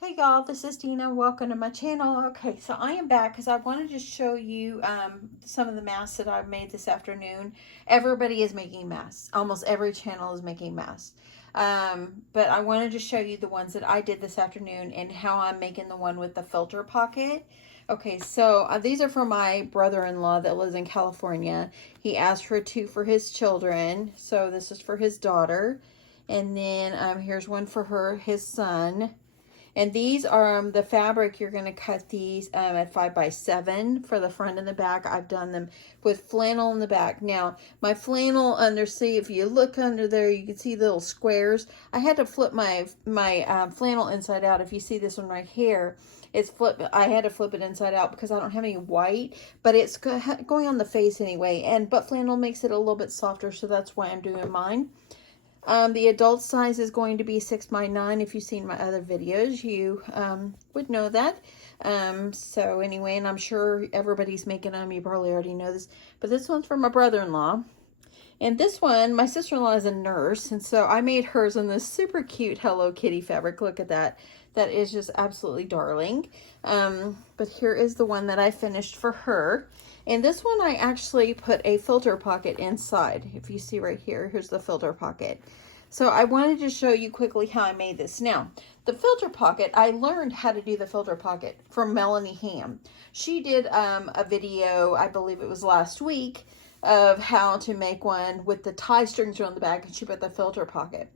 Hey y'all, this is Dina. Welcome to my channel. Okay, so I am back because I wanted to show you some of the masks that I've made this afternoon. Everybody is making masks. Almost every channel is making masks. But I wanted to show you the ones that I did this afternoon and how I'm making the one with the filter pocket. Okay, so these are for my brother-in-law that lives in California. He asked for two for his children. So this is for his daughter. And then here's one for his son. And these are the fabric. You're going to cut these at 5x7 for the front and the back. I've done them with flannel in the back. Now, my flannel see if you look under there, you can see the little squares. I had to flip my flannel inside out. If you see this one right here, it's flip. I had to flip it inside out because I don't have any white, but it's going on the face anyway. And butt flannel makes it a little bit softer, so that's why I'm doing mine. The adult size is going to be 6x9. If you've seen my other videos, you would know that. So anyway, and I'm sure everybody's making them. You probably already know this. But this one's for my brother-in-law. And this one, my sister-in-law is a nurse. And so I made hers in this super cute Hello Kitty fabric. Look at that. That is just absolutely darling. But here is the one that I finished for her. And this one I actually put a filter pocket inside. If you see right here, here's the filter pocket. So I wanted to show you quickly how I made this. Now, the filter pocket, I learned how to do the filter pocket from Melanie Ham. She did a video, I believe it was last week, of how to make one with the tie strings around the back, and she put the filter pocket.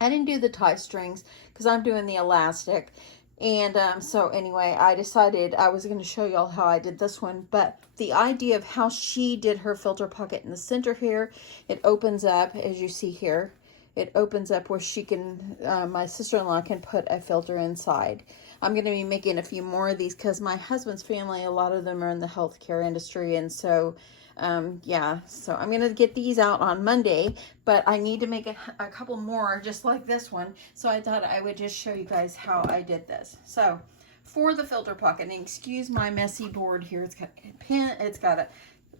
I didn't do the tie strings because I'm doing the elastic. And so anyway, I decided I was going to show y'all how I did this one. But the idea of how she did her filter pocket in the center here, it opens up, as you see here. It opens up where she can, my sister-in-law can put a filter inside. I'm going to be making a few more of these because my husband's family, a lot of them are in the healthcare industry. And so, yeah, so I'm going to get these out on Monday, but I need to make a couple more just like this one. So I thought I would just show you guys how I did this. So for the filter pocket, and excuse my messy board here. It's got a pen, it's got a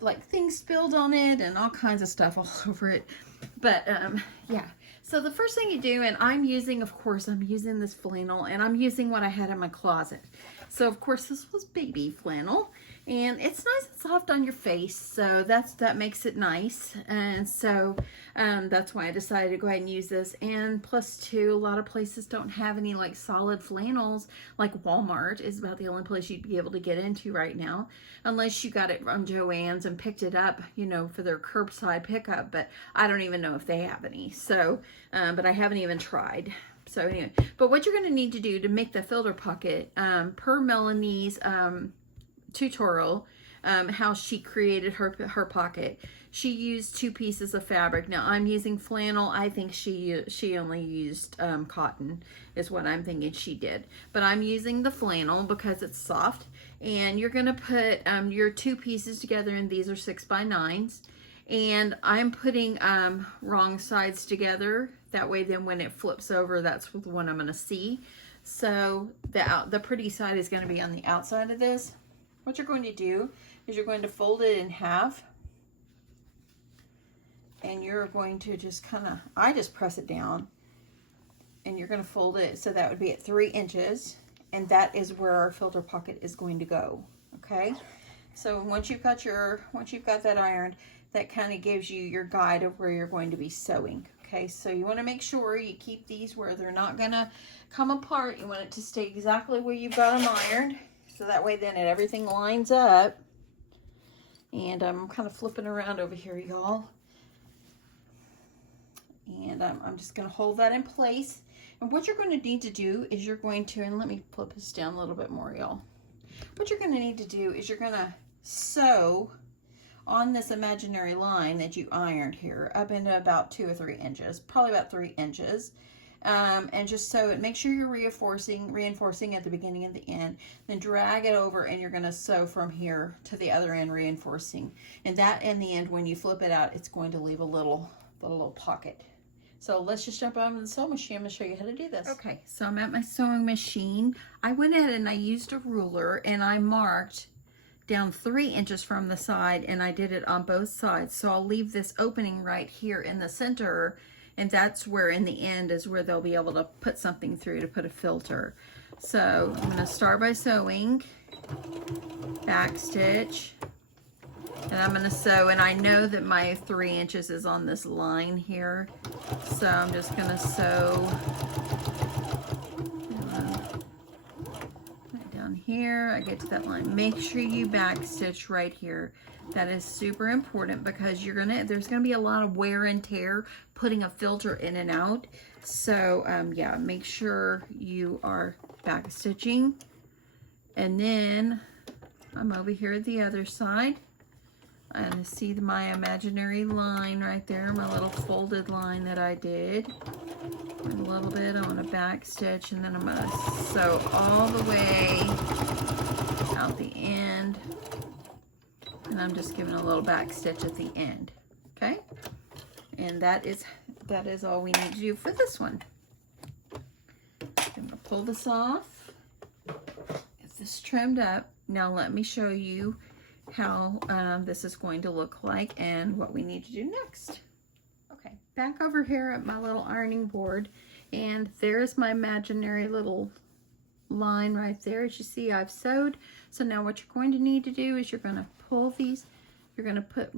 like things spilled on it and all kinds of stuff all over it. But yeah, so the first thing you do, and I'm using, of course, I'm using this flannel, and I'm using what I had in my closet. So of course this was baby flannel, and it's nice and soft on your face, so that makes it nice. And so that's why I decided to go ahead and use this. And plus two, a lot of places don't have any like solid flannels. Like Walmart is about the only place you'd be able to get into right now, unless you got it from Joann's and picked it up, you know, for their curbside pickup. But I don't even know if they have any. So but I haven't even tried. So anyway, but what you're going to need to do to make the filter pocket, per Melanie's tutorial, how she created her pocket, she used two pieces of fabric. Now I'm using flannel. I think she only used cotton is what I'm thinking she did, but I'm using the flannel because it's soft. And you're going to put your two pieces together, and these are 6x9s. And I'm putting wrong sides together. That way then when it flips over, that's the one I'm going to see. So the pretty side is going to be on the outside of this. What you're going to do is you're going to fold it in half. And you're going to just kind of, I just press it down. And you're going to fold it so that would be at 3 inches. And that is where our filter pocket is going to go. Okay? So once you've got that ironed, that kind of gives you your guide of where you're going to be sewing. Okay, so you want to make sure you keep these where they're not going to come apart. You want it to stay exactly where you've got them ironed. So that way then everything lines up. And I'm kind of flipping around over here, y'all. And I'm just going to hold that in place. And what you're going to need to do is you're going to, and let me flip this down a little bit more, y'all. What you're going to need to do is you're going to sew on this imaginary line that you ironed here up into about 2 or 3 inches, probably about 3 inches. And just sew it. Make sure you're reinforcing at the beginning and the end. Then drag it over, and you're going to sew from here to the other end, reinforcing. And that in the end, when you flip it out, it's going to leave a little pocket. So let's just jump on the sewing machine. I'm going to show you how to do this. Okay, so I'm at my sewing machine. I went ahead and I used a ruler, and I marked down 3 inches from the side, and I did it on both sides. So I'll leave this opening right here in the center, and that's where in the end is where they'll be able to put something through to put a filter. So I'm going to start by sewing, back stitch, and I'm going to sew, and I know that my 3 inches is on this line here, so I'm just going to sew right down here. I get to that line. Make sure you back stitch right here. That is super important because there's gonna be a lot of wear and tear putting a filter in and out. So yeah, make sure you are back stitching. And then I'm over here at the other side. I see my imaginary line right there, my little folded line that I did. And a little bit, I'm gonna back stitch, and then I'm gonna sew all the way out the end. And I'm just giving a little back stitch at the end, okay? And that is all we need to do for this one. I'm gonna pull this off, get this trimmed up. Now let me show you how this is going to look like and what we need to do next. Okay, back over here at my little ironing board, and there's my imaginary little line right there. As you see, I've sewed. So now what you're going to need to do is you're going to pull these, you're going to put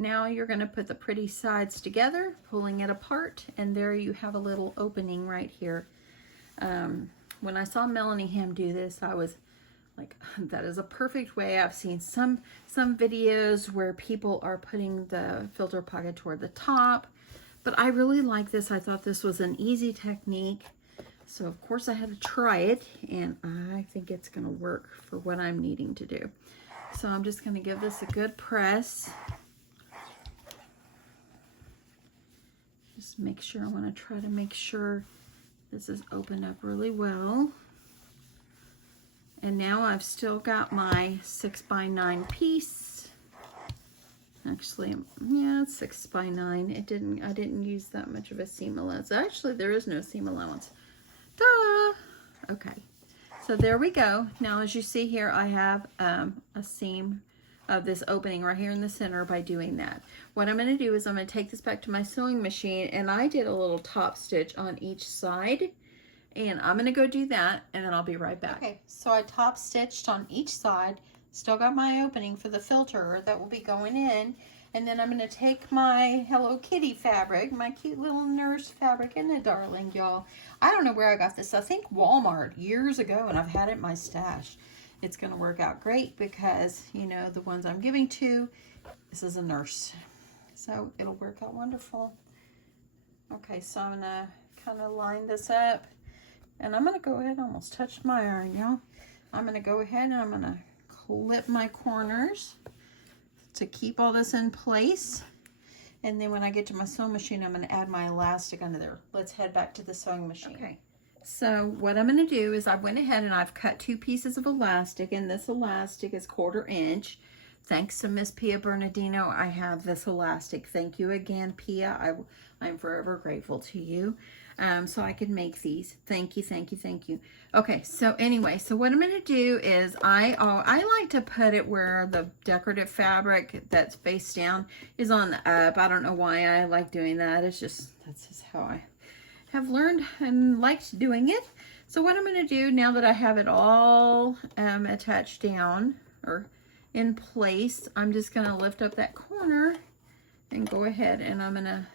the pretty sides together, pulling it apart, and there you have a little opening right here. When I saw Melanie Ham do this, I was like, that is a perfect way. I've seen some videos where people are putting the filter pocket toward the top, but I really like this. I thought this was an easy technique. So of course I had to try it, and I think it's going to work for what I'm needing to do. So I'm just going to give this a good press. Just make sure, I want to try to make sure this is opened up really well. And now I've still got my 6x9 piece. Actually, yeah, it's 6x9. I didn't use that much of a seam allowance. Actually, there is no seam allowance. Duh! Okay, so there we go. Now, as you see here, I have a seam of this opening right here in the center by doing that. What I'm going to do is I'm going to take this back to my sewing machine, and I did a little top stitch on each side, and I'm going to go do that, and then I'll be right back. Okay, so I top stitched on each side, still got my opening for the filter that will be going in, and then I'm going to take my Hello Kitty fabric, my cute little nurse fabric. Isn't it darling, y'all? I don't know where I got this. I think Walmart years ago, and I've had it in my stash. It's going to work out great because, you know, the ones I'm giving to, this is a nurse. So it'll work out wonderful. Okay, so I'm going to kind of line this up. And I'm going to go ahead, almost touched my iron, y'all. I'm going to go ahead and I'm going to clip my corners to keep all this in place. And then when I get to my sewing machine, I'm going to add my elastic under there. Let's head back to the sewing machine. Okay. So what I'm going to do is I went ahead and I've cut 2 pieces of elastic, and this elastic is 1/4 inch. Thanks to Miss Pia Bernardino, I have this elastic. Thank you again, Pia. I'm forever grateful to you. So I could make these. Thank you, thank you, thank you. Okay, so anyway, so what I'm going to do is I like to put it where the decorative fabric that's face down is on the up. I don't know why I like doing that. That's just how I have learned and liked doing it. So what I'm going to do now that I have it all attached down or in place, I'm just going to lift up that corner and go ahead and I'm going to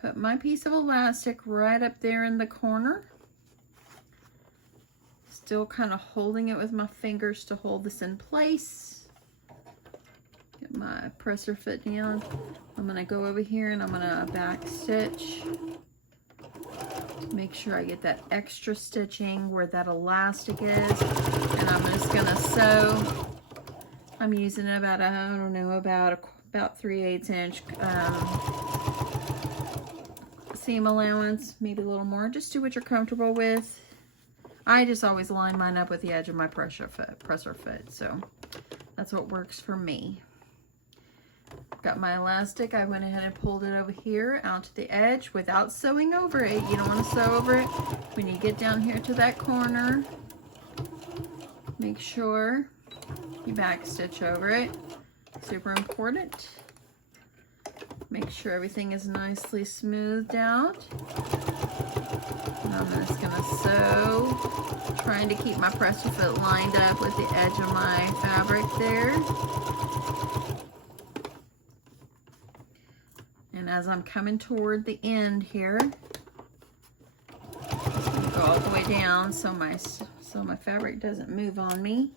put my piece of elastic right up there in the corner. Still kind of holding it with my fingers to hold this in place. Get my presser foot down. I'm going to go over here and I'm going to back stitch. Make sure I get that extra stitching where that elastic is. And I'm just going to sew. I'm using about, I don't know, about 3/8 inch seam allowance, maybe a little more. Just do what you're comfortable with. I just always line mine up with the edge of my presser foot, so that's what works for me. Got my elastic. I went ahead and pulled it over here out to the edge without sewing over it. You don't want to sew over it. When you get down here to that corner, make sure you back stitch over it. Super important. Make sure everything is nicely smoothed out. I'm just gonna sew, trying to keep my presser foot lined up with the edge of my fabric there. And as I'm coming toward the end here, I'm gonna go all the way down so my fabric doesn't move on me.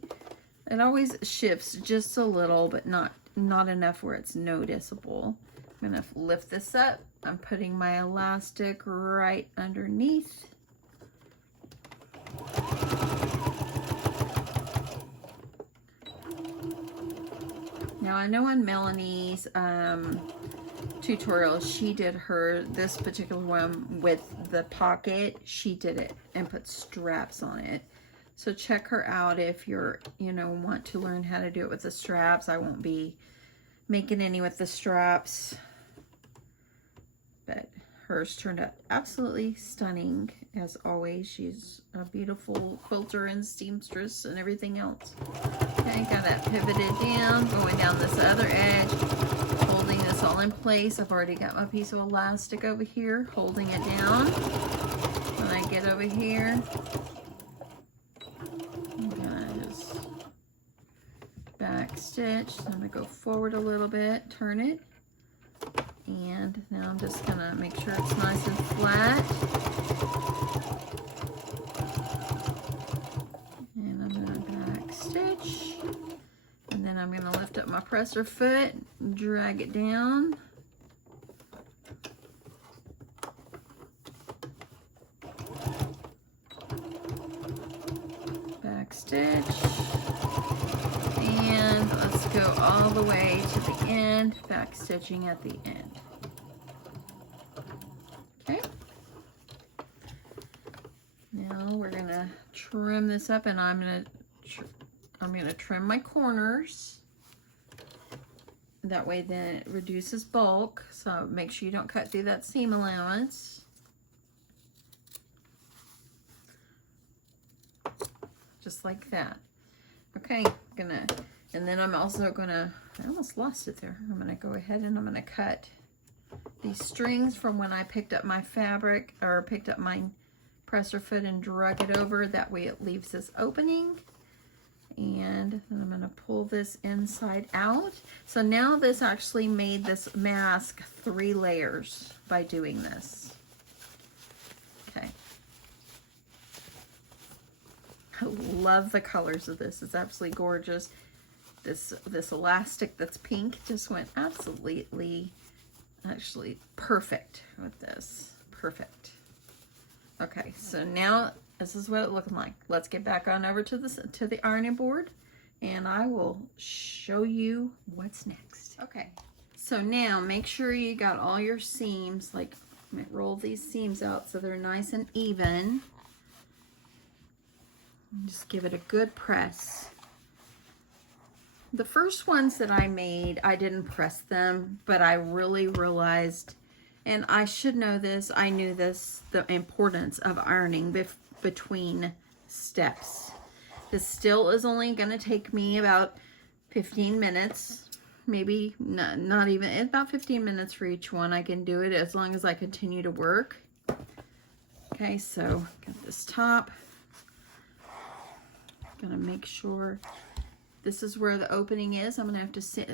It always shifts just a little, but not enough where it's noticeable. I'm gonna lift this up. I'm putting my elastic right underneath. Now I know on Melanie's tutorial, she did this particular one with the pocket. She did it and put straps on it. So check her out if you're, want to learn how to do it with the straps. I won't be making any with the straps, but hers turned out absolutely stunning as always. She's a beautiful quilter and seamstress and everything else. Okay, got that pivoted down, going down this other edge, holding this all in place. I've already got my piece of elastic over here, holding it down. When I get over here, I'm gonna just back stitch. So I'm gonna go forward a little bit, turn it, and now I'm just gonna make sure it's nice and flat. And I'm gonna back stitch, and then I'm gonna lift up my presser foot, drag it down. Back stitch, and let's go all the way to the end, back stitching at the end. Okay, now we're gonna trim this up, and I'm gonna trim my corners. That way then it reduces bulk, so make sure you don't cut through that seam allowance. Just like that. Okay, and then I'm also gonna, I almost lost it there. I'm gonna go ahead and I'm gonna cut these strings from when I picked up my fabric, or picked up my presser foot and drug it over. That way it leaves this opening. And then I'm gonna pull this inside out. So now this actually made this mask 3 layers by doing this. Okay. I love the colors of this. It's absolutely gorgeous. This elastic that's pink just went absolutely, actually perfect with this. Perfect. Okay, so now this is what it's looking like. Let's get back on over to the ironing board, and I will show you what's next. Okay, so now make sure you got all your seams, like roll these seams out so they're nice and even. Just give it a good press. The first ones that I made, I didn't press them, but I really realized, and I should know this, I knew this, the importance of ironing between steps. This still is only going to take me about 15 minutes, maybe not even, about 15 minutes for each one. I can do it as long as I continue to work. Okay, so got this top. Gonna make sure this is where the opening is. I'm gonna have to seal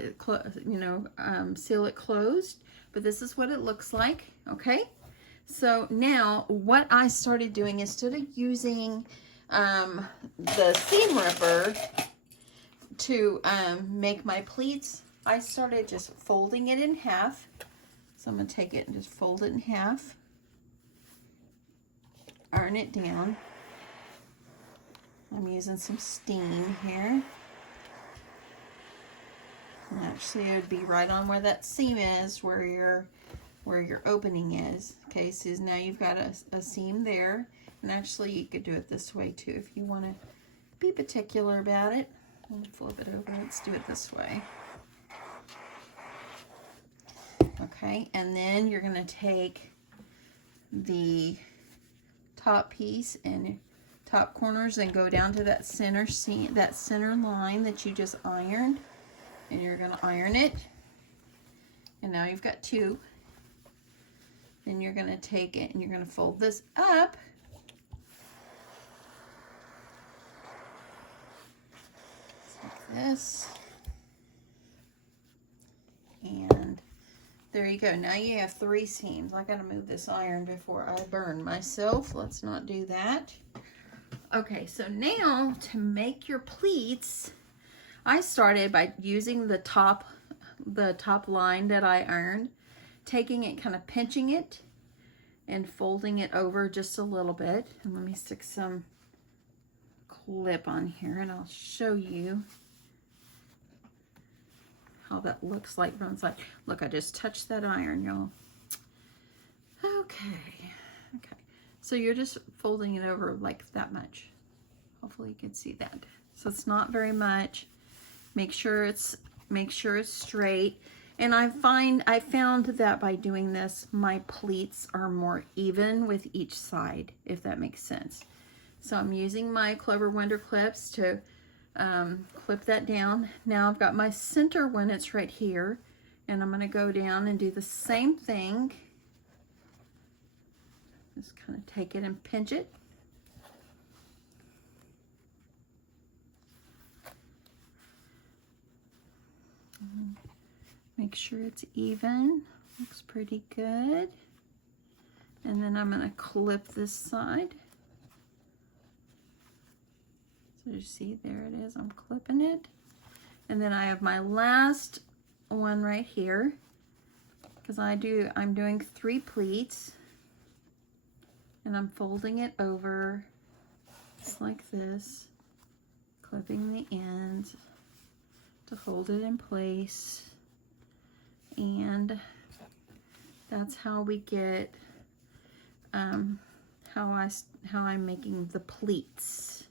it closed, but this is what it looks like. Okay, so now what I started doing, instead of using the seam ripper to make my pleats, I started just folding it in half. So I'm gonna take it and just fold it in half, iron it down. I'm using some steam here. And actually it would be right on where that seam is, where your opening is. Okay, so now you've got a seam there. And actually you could do it this way too if you want to be particular about it. Let me flip it over. Let's do it this way. Okay, and then you're going to take the top piece and top corners and go down to that center seam, that center line that you just ironed, and you're going to iron it. And now you've got 2. Then you're going to take it and you're going to fold this up this. And there you go. Now you have 3 seams. I gotta move this iron before I burn myself. Let's not do that. Okay, so now to make your pleats, I started by using the top line that I ironed, taking it, kind of pinching it, and folding it over just a little bit. And let me stick some clip on here and I'll show you how that looks like from the side. Look, I just touched that iron, y'all. Okay. So you're just folding it over like that much. Hopefully you can see that. So it's not very much. Make sure it's straight. And I found that by doing this, my pleats are more even with each side, if that makes sense. So I'm using my Clover Wonder clips to clip that down. Now I've got my center one, it's right here, and I'm going to go down and do the same thing. Just kind of take it and pinch it. Make sure it's even. Looks pretty good. And then I'm going to clip this side. So you see, there it is. I'm clipping it. And then I have my last one right here, because I'm doing 3 pleats, and I'm folding it over just like this, clipping the ends to hold it in place. And that's how we get how I'm making the pleats.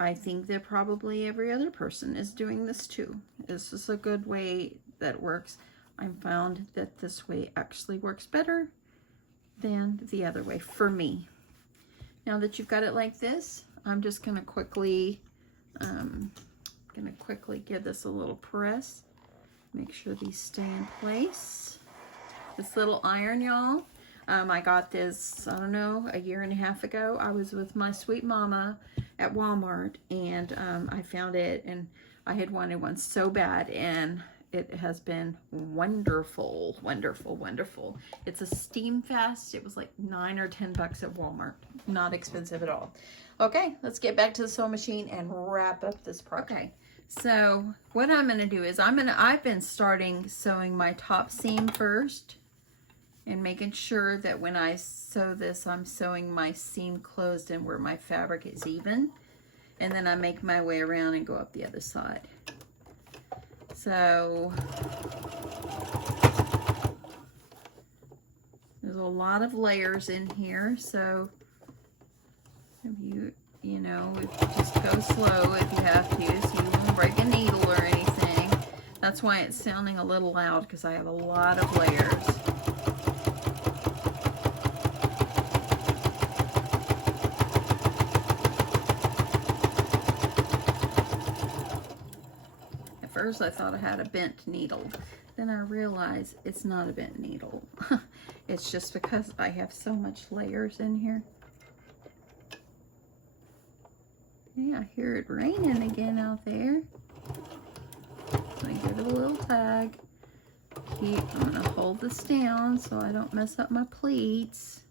I think that probably every other person is doing this too. This is a good way that works. I found that this way actually works better than the other way for me. Now that you've got it like this, I'm just gonna quickly give this a little press. Make sure these stay in place. This little iron, y'all, I got this, I don't know, a year and a half ago. I was with my sweet mama at Walmart, and I found it, and I had wanted one so bad, and it has been wonderful, wonderful, wonderful. It's a Steam Fast. It was like $9 or $10 at Walmart. Not expensive at all. Okay, let's get back to the sewing machine and wrap up this project. Okay, so what I'm gonna do is I've been starting sewing my top seam first, and making sure that when I sew this, I'm sewing my seam closed and where my fabric is even. And then I make my way around and go up the other side. So there's a lot of layers in here. So if you just go slow if you have to, so you won't break a needle or anything. That's why it's sounding a little loud, because I have a lot of layers. First I thought I had a bent needle. Then I realized it's not a bent needle. It's just because I have so much layers in here. Yeah, I hear it raining again out there. So I give it a little tug. I'm gonna hold this down so I don't mess up my pleats.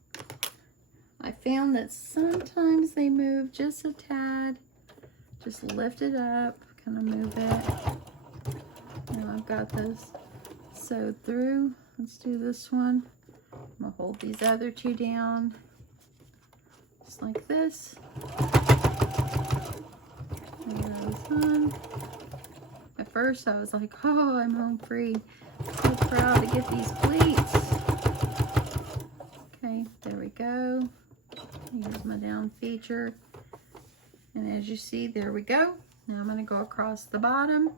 I found that sometimes they move just a tad. Just lift it up, kind of move it. Now I've got this sewed through. Let's do this one. I'm gonna hold these other 2 down, just like this. There goes on. At first I was like, oh, I'm home free. So proud to get these pleats. Okay, there we go. Here's my down feature. And as you see, there we go. Now I'm gonna go across the bottom.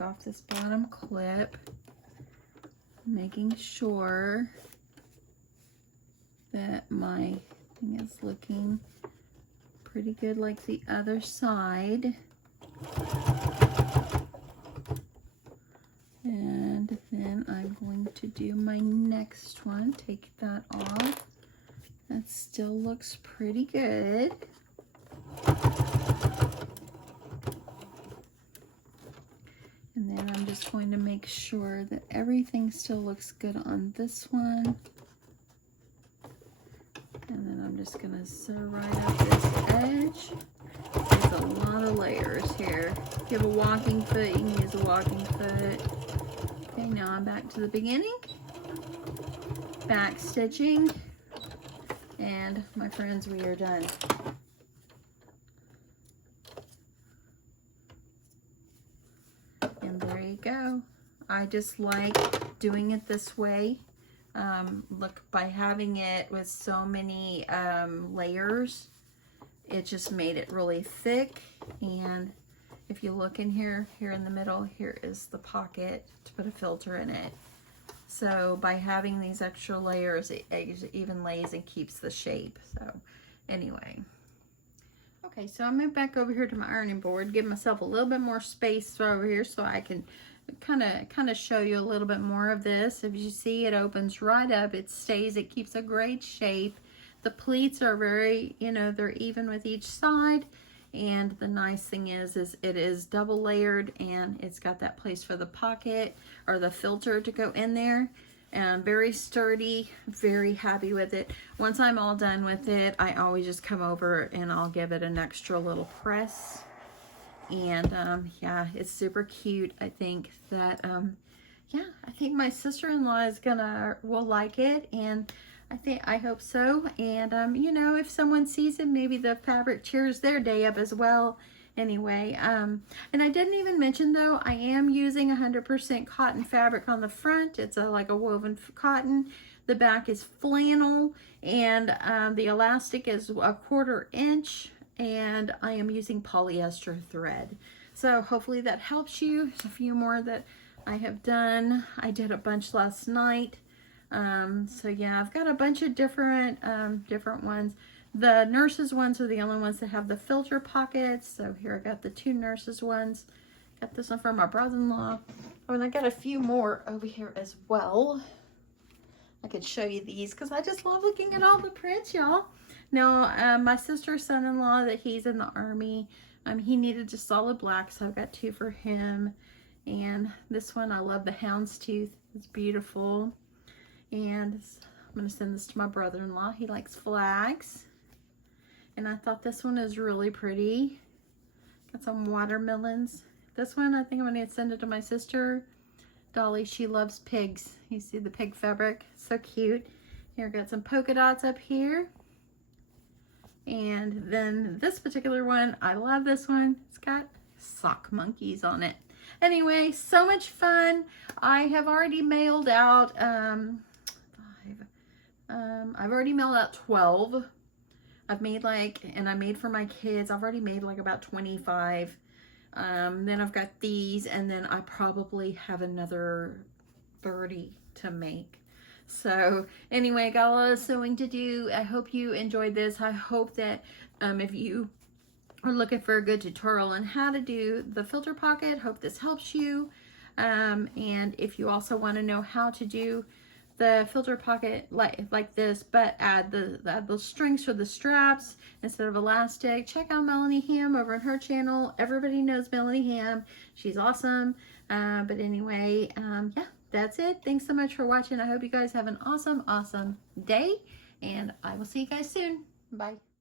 Off this bottom clip, making sure that my everything is looking pretty good like the other side. And then I'm going to do my next one. Take that off. That still looks pretty good. And then I'm just going to make sure that everything still looks good on this one. And then I'm just going to sew right up this edge. There's a lot of layers here. If you have a walking foot, you can use a walking foot. Okay, now I'm back to the beginning. Back stitching. And my friends, we are done. And there you go. I just like doing it this way. Look, by having it with so many layers, it just made it really thick. And if you look in here in the middle, here is the pocket to put a filter in it. So by having these extra layers, it even lays and keeps the shape. So anyway. Okay, so I moved back over here to my ironing board, give myself a little bit more space over here so I can kind of show you a little bit more of this. If you see, it opens right up, it stays, it keeps a great shape. The pleats are very, you know, they're even with each side. And the nice thing is it is double layered, and it's got that place for the pocket or the filter to go in there. And very sturdy, very happy with it. Once I'm all done with it, I always just come over and I'll give it an extra little press. And yeah, it's super cute. I think that, yeah, I think my sister-in-law will like it, and I hope so. And you know, if someone sees it, maybe the fabric cheers their day up as well. Anyway, and I didn't even mention though, I am using 100% cotton fabric on the front. It's like a woven cotton. The back is flannel, and the elastic is 1/4 inch, and I am using polyester thread. So hopefully that helps you. There's a few more that I have done. I did a bunch last night. So yeah, I've got a bunch of different ones. The nurses ones are the only ones that have the filter pockets. So here I got the 2 nurses ones. Got this one from my brother-in-law. Oh, and I got a few more over here as well. I could show you these because I just love looking at all the prints, y'all. Now, my sister's son-in-law, that he's in the Army, he needed just solid black, so I've got 2 for him. And this one, I love the houndstooth. It's beautiful. And I'm going to send this to my brother-in-law. He likes flags. And I thought this one is really pretty. Got some watermelons. This one, I think I'm going to send it to my sister. Dolly, she loves pigs. You see the pig fabric? So cute. Here, got some polka dots up here. And then this particular one, I love this one. It's got sock monkeys on it. Anyway, so much fun. I have already mailed out, I've already mailed out 12. I've made and I made for my kids, I've already made like about 25. Then I've got these, and then I probably have another 30 to make. So anyway, got a lot of sewing to do. I hope you enjoyed this. I hope that if you are looking for a good tutorial on how to do the filter pocket, hope this helps you. And if you also want to know how to do the filter pocket like this, but add the strings for the straps instead of elastic, check out Melanie Ham over on her channel. Everybody knows Melanie Ham. She's awesome. But anyway, yeah, that's it. Thanks so much for watching. I hope you guys have an awesome day, and I will see you guys soon. Bye.